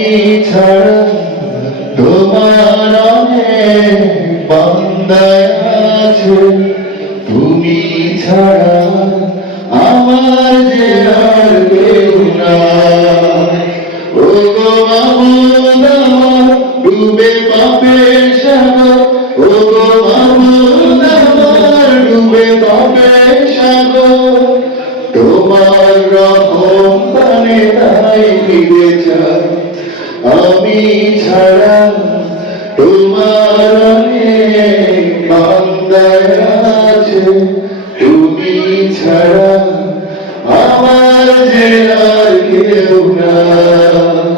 আমি ছাড়া তোমার অনেক বান্দা আছে, তুমি ছাড়া আমার যে আর কেউ নাই। ও গো মাবুদ আমার ডুবে পাপের সাগর, ও গো মাবুদ আমার ডুবে পাপের সাগর, তোমার রহম পানে তাই ফিরে যাই। আমি ছাড়া তোমার অনেক বান্দা আছে, তুমি ছাড়া আমার যে আর কেউ নাই।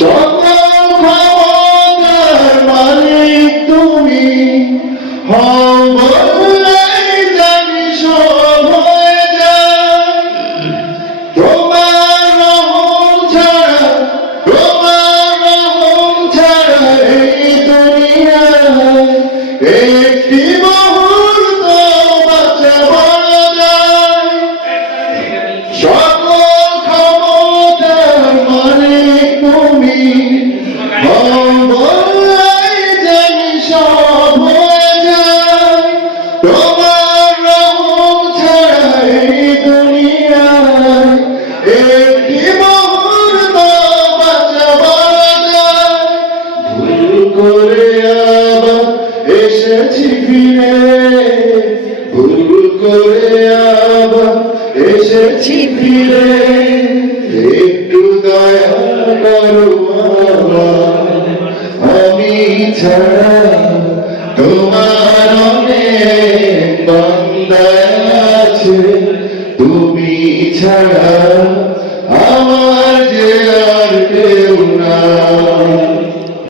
সকল ক্ষমতার মালিক তুমি, হও বললেই জানি সব হয়ে যায়। তোমার রহম ছাড়া, তোমার রহম ছাড়া এই দুনিয়ায় একটি মুহূর্ত বাঁচা বড় যায়। সকল ক্ষমতার মালিক তুমি, হও বললেই জানি সব হয়ে যায়। তোমার রহম ছাড়া এই দুনিয়ায় একটি মুহূর্ত বাঁচা বড় যায়। ভুল করে আবার এসেছি ফিরে, ভুল করে আবার এসেছি ফিরে, একটু দয়া করো আমার। আমি ছাড়া তোমার অনেক বান্দা আছে, তুমি ছাড়া